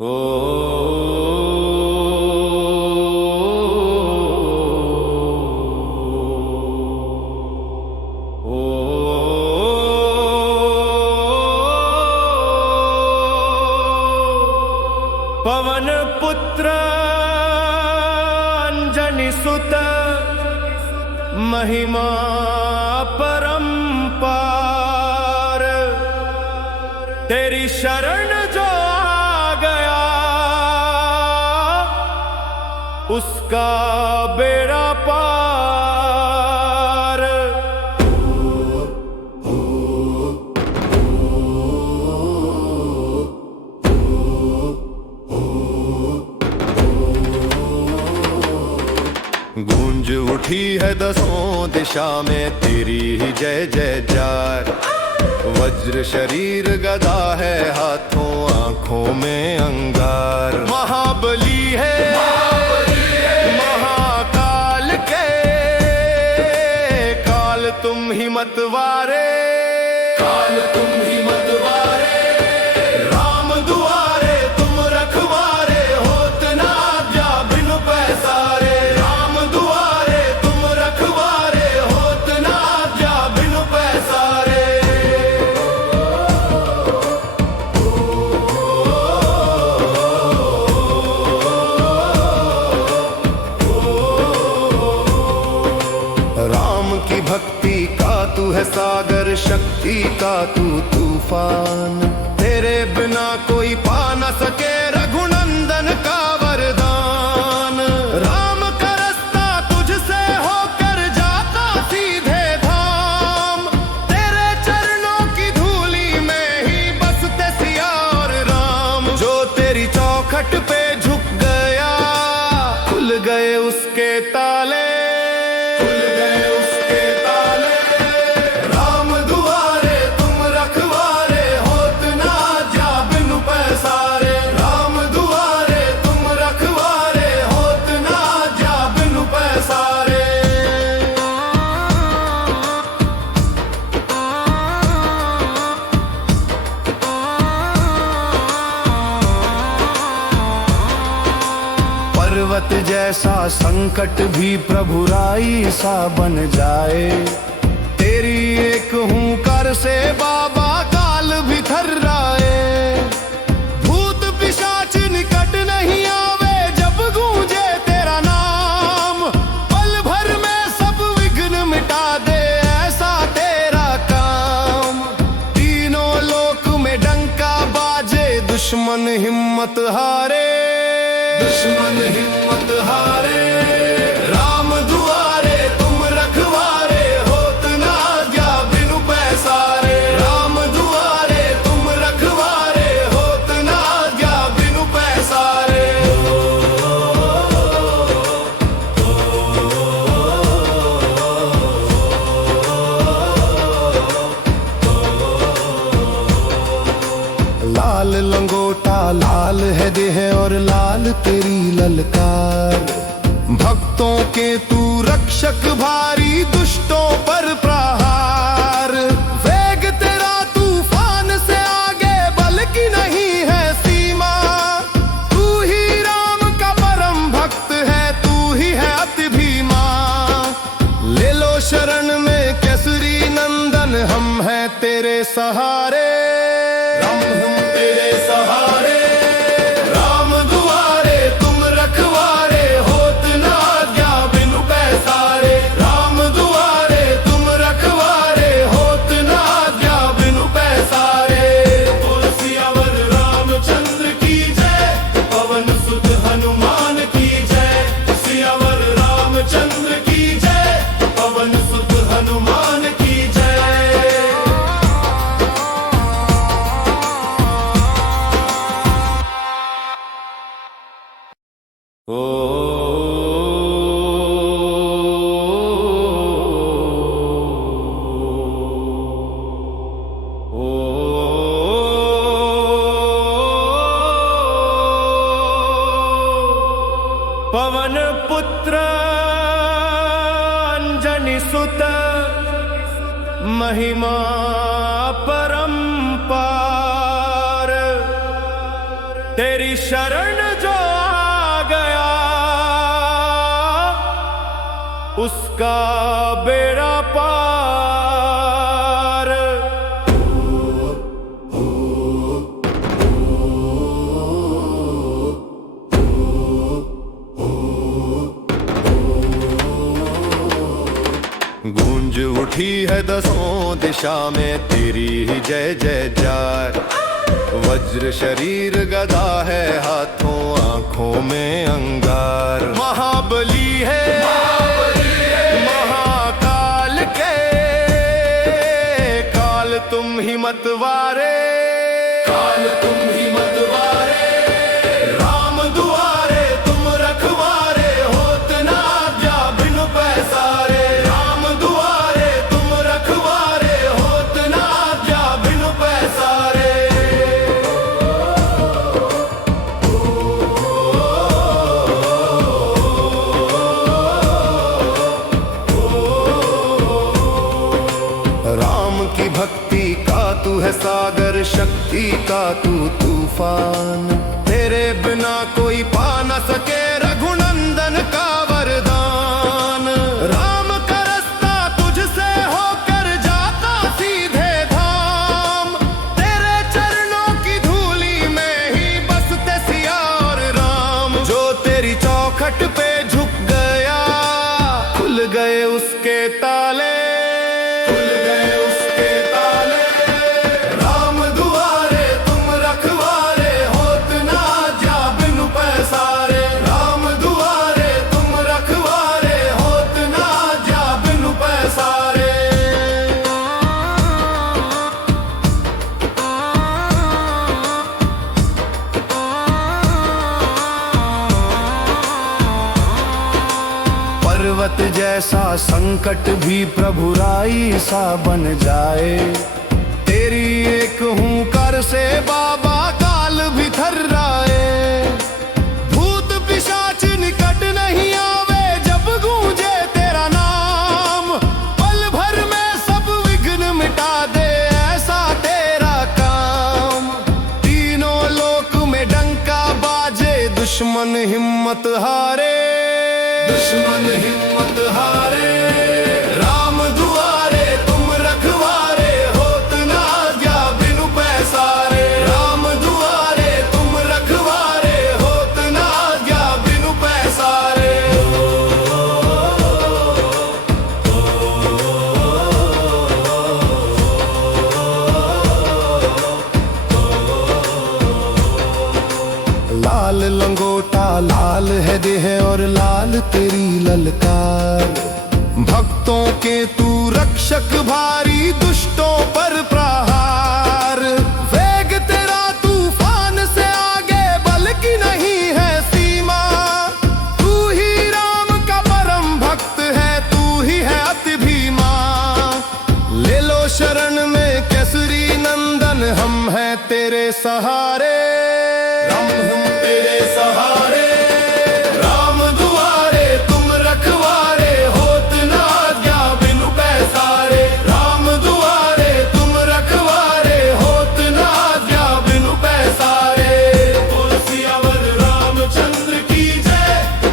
ओ पवन पुत्र अंजनी सुत महिमा परंपार, तेरी शरण जो आ गया उसका बेड़ा पार। गूंज उठी है दसों दिशा में तेरी ही जय जयकार। वज्र शरीर गदा है हाथों आंखों में अंगार। महाबली है महाकाल के काल तुम ही मतवारे, काल तुम ही मतवारे। राम दुआरे तुम रखवारे, होत ना आज्ञा बिन पैसारे। राम दुआरे तुम रखवारे, होत ना आज्ञा बिन पैसारे। राम की भक्ति का तू है सागर, शक्ति का तू तूफान। तेरे बिना कोई पा न सके रघुनंदन का वरदान। राम का रास्ता तुझसे होकर जाता सीधे धाम। तेरे चरणों की धूली में ही बसते सिया और राम। जो तेरी चौखट पे झुक गया खुल गए उसके ताले, खुल गए उसके ताले। राम दुआरे तुम रखवारे, होत ना आज्ञा बिन पैसारे। राम दुआरे तुम रखवारे, होत ना आज्ञा बिन पैसारे। पर्वत जैसा संकट भी प्रभु राई सा बन जाए। तेरी एक हुंकार से बाबा काल भी थर्राए। भूत पिशाच निकट नहीं आवे जब गूंजे तेरा नाम। पल भर में सब विघ्न मिटा दे ऐसा तेरा काम। तीनों लोक में डंका बाजे, दुश्मन हिम्मत हारे, दुश्मन हिम्मत हारे। राम दुआरे तुम रखवारे, होत ना आज्ञा बिनु पैसारे। राम दुआरे तुम रखवारे, होत ना आज्ञा बिनु पैसारे। लाल लंगोटा लाल है देह और लाल तेरी ललकार। भक्तों के तू रक्षक भारी, दुष्टों पर प्रहार। वेग तेरा तूफान से आगे, बल की नहीं है सीमा। तू ही राम का परम भक्त है, तू ही है अति भीमा। ले लो शरण में केसरी नंदन, हम हैं तेरे सहारे, हम तेरे सहारे। राम दुआरे तुम रखवारे, होत ना आज्ञा बिनु पैसारे। राम दुआरे तुम रखवारे, होत ना आज्ञा बिनु पैसारे। बोल सियावर रामचंद्र की जय, पवन सुत हनुमान की जय। सियावर रामचंद्र की जय, पवन सुत हनुमान की जय। ओ पवन पुत्र अंजनी सुत महिमा परंपार, तेरी शरण जो आ गया उसका बेड़ा पार। गूंज उठी है दसों दिशा में तेरी ही जय जयकार। वज्र शरीर गदा है हाथों आंखों में अंगार। महाबली है महाकाल के काल तुम ही मतवारे। काल तुम ही मतवारे राम दुआरे तुम रखवारे। होत ना आज्ञा बिनु पैसारे। राम दुआरे तुम रखवारे होत ना आज्ञा बिनु पैसारे। राम की भक्ति का तू है सागर शक्ति का तू तूफान। तेरे बिना कोई पा न सके रघुनंदन का वरदान। राम का रास्ता तुझसे होकर जाता सीधे धाम। तेरे चरणों की धूली में ही बसते सिया और राम। जो तेरी चौखट पे झुक गया खुल गए उसके ताले। खुल गए उसके ताले। राम दुआरे तुम रखवारे होत ना आज्ञा बिनु पैसारे। राम दुआरे तुम रखवारे होत ना आज्ञा बिनु पैसारे। पर्वत जैसा संकट भी प्रभु राई सा बन जाए। तेरी एक हुंकार से बाबा काल भी थर्राए। भूत पिशाच निकट नहीं आवे जब गूंजे तेरा नाम। पल भर में सब विघ्न मिटा दे ऐसा तेरा काम। तीनों लोक में डंका बाजे दुश्मन हिम्मत हारे। दुश्मन हिम्मत हारे। राम दुआरे तुम रखवारे होत ना आज्ञा बिनु पैसारे। राम दुआरे तुम रखवारे होत ना आज्ञा बिनु पैसारे। लाल लंगोटा लाल है देह और लाल तेरी ललकार। भक्तों के तू रक्षक भारी दुष्टों पर प्रहार। वेग तेरा तूफान से आगे बल की नहीं है सीमा। तू ही राम का परम भक्त है तू ही है अति भीमा। ले लो शरण में केसरी नंदन हम हैं तेरे सहारे। हम तेरे सहारे। राम दुआरे तुम रखवारे होत ना आज्ञा बिनु पैसारे। राम दुआरे तुम रखवारे होत ना आज्ञा बिनु पैसारे। बोल सियावर रामचंद्र की जय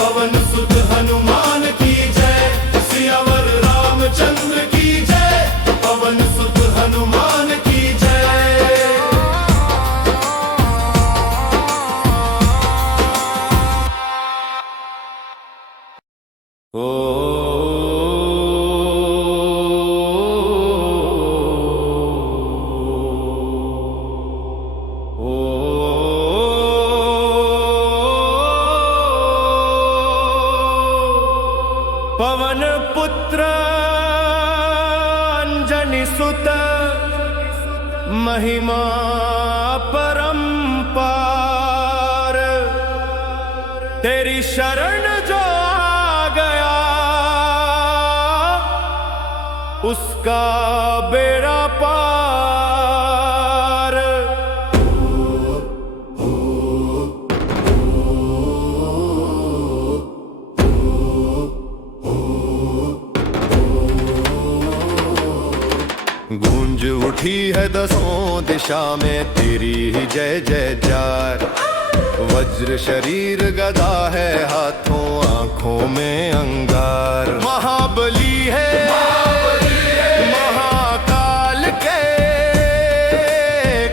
पवन सुत हनुमान की जय। सियावर रामचंद्र की जय पवन सुत हनुमान की जय। ओ पवन पुत्र अंजनी सुत महिमा परंपार। तेरी शरण जो आ गया उसका बेड़ा पार। गूंज उठी है दसों दिशा में तेरी ही जय जयकार। वज्र शरीर गदा है हाथों आंखों में अंगार। महाबली है महाकाल के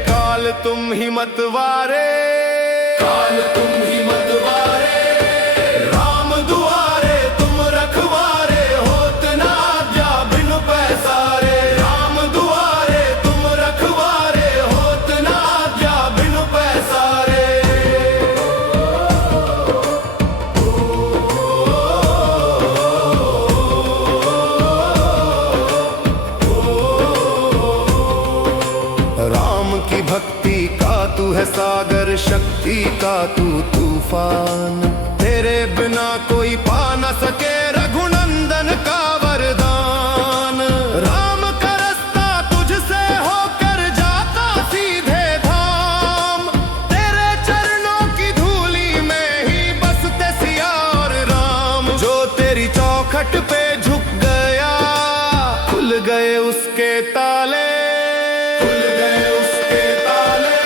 काल तुम ही मतवारे, काल तुम ही मतवारे। राम दुआरे तुम रखवारे होत ना जा बिनु पैसारे। राम दुआरे तुम रखवारे होत ना जा बिनु पैसारे। राम की भक्ति का तू है सागर, शक्ति का तू तूफान। तेरे बिना कोई पा न सके रघुनंदन का वरदान। राम का रास्ता तुझसे होकर जाता सीधे धाम। तेरे चरणों की धूली में ही बसते सिया और राम। जो तेरी चौखट पे झुक गया खुल गए उसके ताले, खुल गए उसके ताले।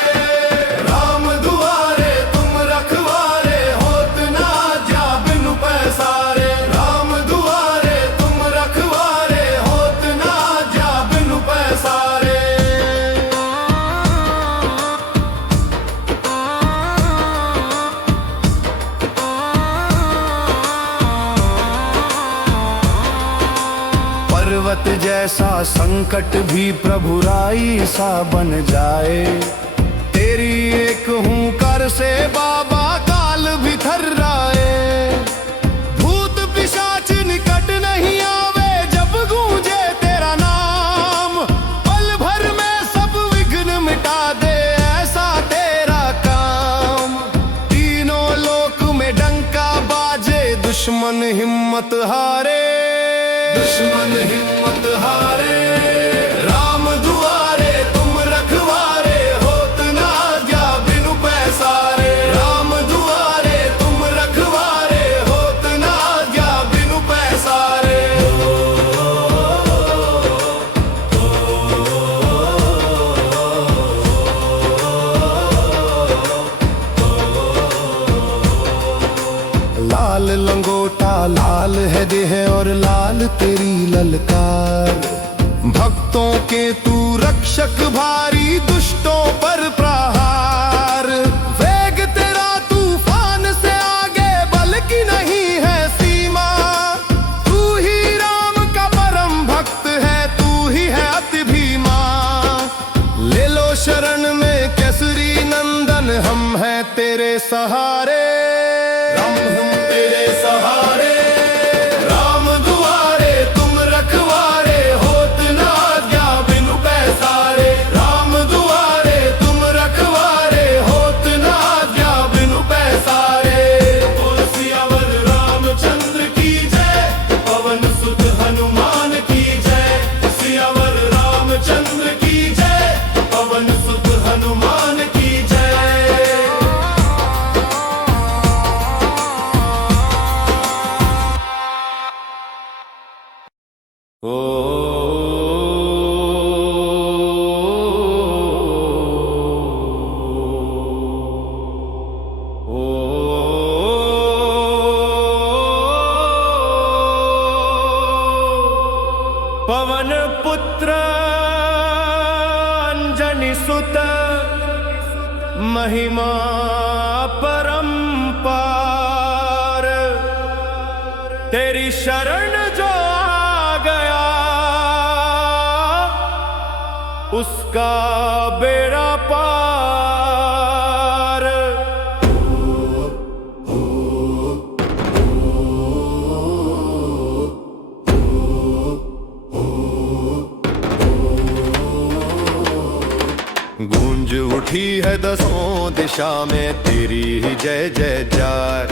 राम दुआरे तुम रखवारे होत ना जा बिनु पैसारे। राम दुआरे तुम रखवारे होत ना जा बिनु पैसारे। पर्वत जैसा संकट भी प्रभु राई सा बन जाए। तेरी एक हुंकार से बाबा काल भी थर्राए। भूत पिशाच निकट नहीं आवे जब गूंजे तेरा नाम। पल भर में सब विघ्न मिटा दे ऐसा तेरा काम। तीनों लोक में डंका बाजे दुश्मन हिम्मत हारे, दुश्मन हिम्मत हारे। राम दुआरे तुम रखवारे होत ना जा बिनु पैसारे। राम दुआरे तुम रखवारे होत ना जा बिनु पैसारे। लाल लंगोटा लाल है देह और लाल तेरी ललकार। भक्तों के तू रक्षक भारी दुष्टों पर प्रहार। वेग तेरा तूफान से आगे बल की नहीं है सीमा। तू ही राम का परम भक्त है, तू ही है अति भीमा। ले लो शरण में केसरी नंदन हम हैं तेरे सहारे। हम तेरे सहारे। राम दुआरे तुम रखवारे होत ना जा बिनु पैसारे। राम दुआरे तुम रखवारे होत ना जा बिनु पैसारे। बोल सियावर रामचंद्र की जय, पवन सुत हनुमान की जय। सियावर रामचंद्र की जय, पवन सुत हनुमान की जय। पवन पुत्र अंजनी सुत महिमा परंपार। तेरी शरण जो आ गया उसका बेड़ा पार। गूंज उठी है दसों दिशा में तेरी ही जय जय जार।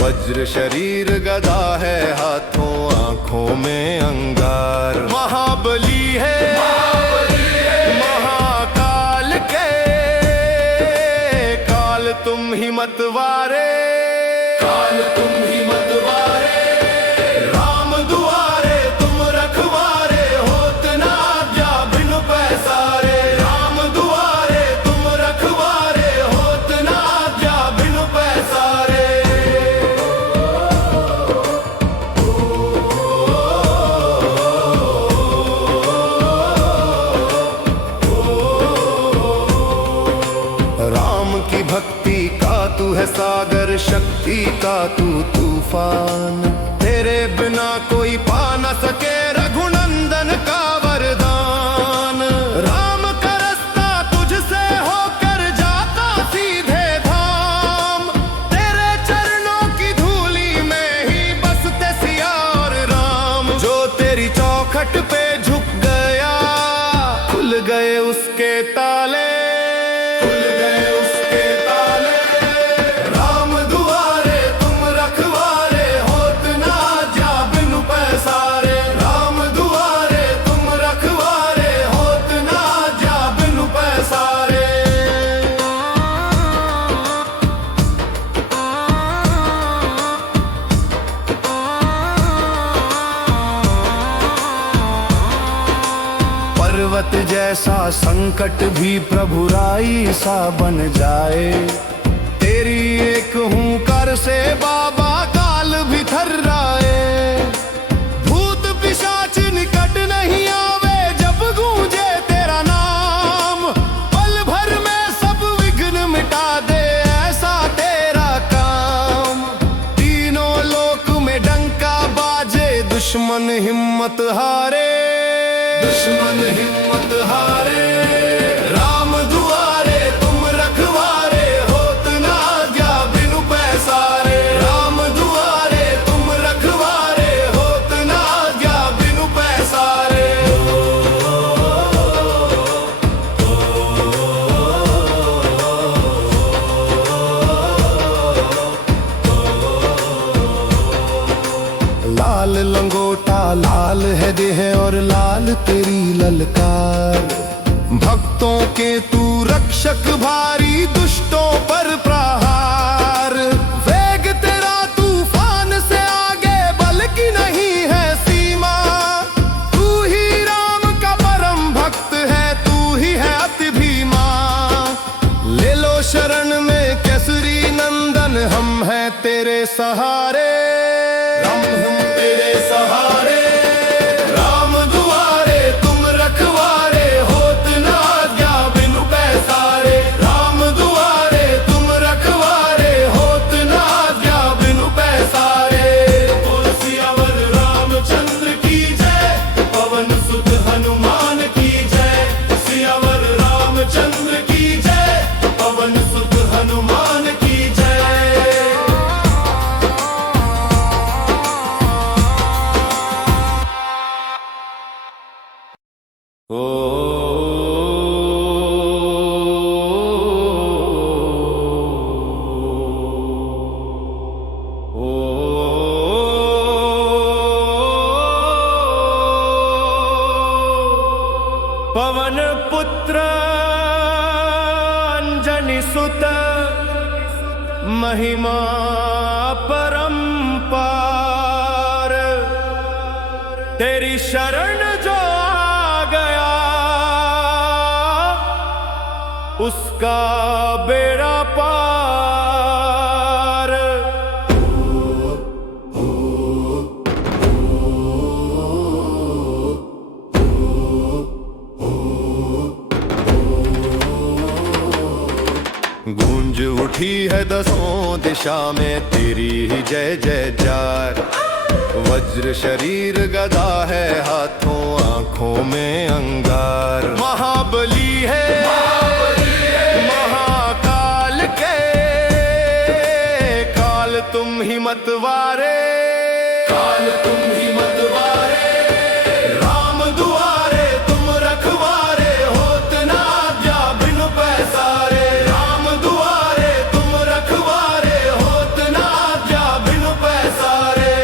वज्र शरीर गदा है हाथों आंखों में अंगार। महाबली है महाकाल के काल तुम ही मतवारे, काल तुम ही मतवारे। राम दुआरे तुम रखवारे होत ना जा बिनु पैसारे। राम दुआरे तुम रखवारे होत ना जा बिनु भक्ति का तू है सागर, शक्ति का तू तूफान। तेरे बिना कोई पा न सके रघुनंदन का वरदान। राम का रास्ता तुझसे होकर जाता सीधे धाम, तेरे चरणों की धूली में ही बसते सिया और राम। जो तेरी चौखट पे झुक गया, खुल गए उसके ताले, खुल गए उसके ताले। राम दुआरे तुम रखवारे, होत ना जा बिनु पैसारे। राम दुआरे तुम रखवारे, होत ना जा बिनु पैसारे। पर्वत जैसा संकट भी प्रभु राई सा बन जाए, तेरी एक हुंकार से बाबा काल भी थर्राए। भूत पिशाच निकट नहीं आवे जब गूंजे तेरा नाम, पल भर में सब विघ्न मिटा दे ऐसा तेरा काम। तीनों लोक में डंका बाजे, दुश्मन हिम्मत हारे, दुश्मन हिम्मत हारे। राम दुआरे तुम रखवारे, होत ना जा बिनु पैसारे। राम दुआरे तुम रखवारे, होत ना जा बिनु पैसारे। लाल लंगोटा लाल है देह और लाल तेरी ललकार। भक्तों के तू रक्षक भारी, दुष्टों पर प्रहार। वेग तेरा तूफान से आगे, बल की नहीं है सीमा। तू ही राम का परम भक्त है, तू ही है अति भीमा। ले लो शरण में केसरी नंदन, हम हैं तेरे सहारे, हम तेरे सहारे। राम दुआरे तुम रखवारे, होत ना जा बिनु पैसारे। राम दुआरे तुम रखवारे, होत ना जा बिनु पैसारे। बोल सियावर रामचंद्र की जय, पवन सुत हनुमान की जय। सियावर रामचंद्र की जय, पवन सुत हनुमान की जय। पवन पुत्र अंजनी सुत, महिमा परंपार। तेरी शरण जो आ गया, उसका बेड़ा पार। गूंज उठी है दसों दिशा में तेरी ही जय जयकार। वज्र शरीर गदा है हाथों, आंखों में अंगार। महाबली है महाकाल के, काल तुम ही मतवारे, काल तुम ही मतवारे। राम दुआरे तुम रखवारे, होत ना जा बिनु पैसारे। राम दुआरे तुम रखवारे, होत ना जा बिनु पैसारे।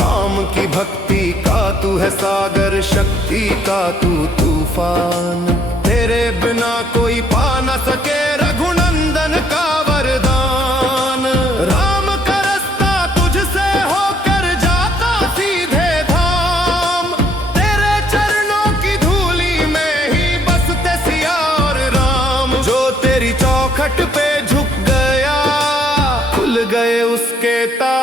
राम की भक्ति का तू है सागर, शक्ति का तू तूफान। तेरे बिना कोई पा न सके रघुनंदन का वरदान। राम का रास्ता तुझसे होकर जाता सीधे धाम, तेरे चरणों की धूली में ही बसते सिया और राम। जो तेरी चौखट पे झुक गया, खुल गए उसके ताले।